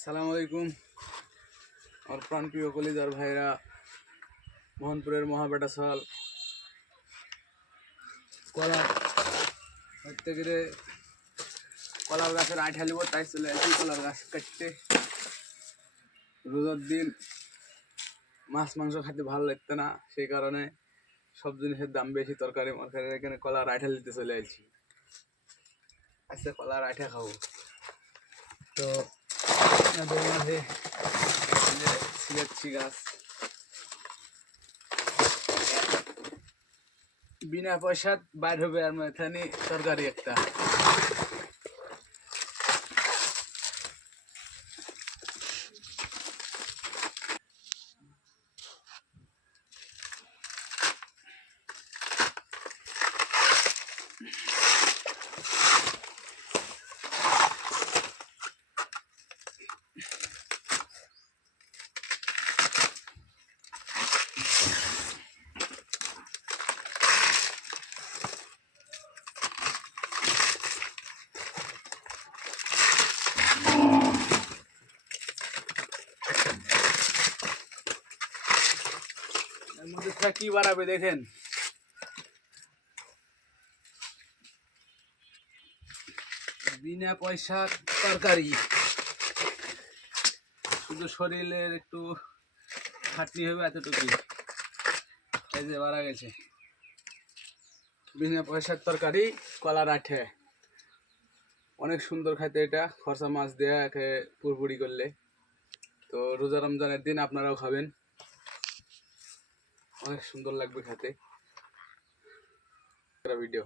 আসসালামু আলাইকুম আমার প্রাণপ্রিয় কলিজার ভাইরা, মোহনপুরের মহাবেটা সাল কলা ধরতে গেলে কলার গাছের আঠা লিব, তাই চলে আসি কলার গাছ কাটতে। রোজার দিন মাছ মাংস খেতে ভালো লাগতো না, সেই কারণে সব জিনিসের দাম বেশি, তরকারি মরকারির এখানে কলার আঠা নিতে চলে আসছি। আজকে কলার আঠা খাবো। তো আপনাদের মাঝে সিলেক্সি গাছ বিনা পয়সা বাইর হবে, আর এখানে তরকারি একটা এর মধ্যে কি বাড়াবে দেখেন। বিনা পয়সা তরকারি, শুধু শরীরের একটু খাটনি হবে এতটুকু। এই যে বাড়া গেছে বিনা পয়সার তরকারি কলার আঠে, অনেক সুন্দর খাইতে। এটা খরচা মাছ দেয়া একে পুরপুরি করলে। তো রোজা রমজানের দিন আপনারাও খাবেন, অনেক সুন্দর লাগবে খেতে। ভিডিও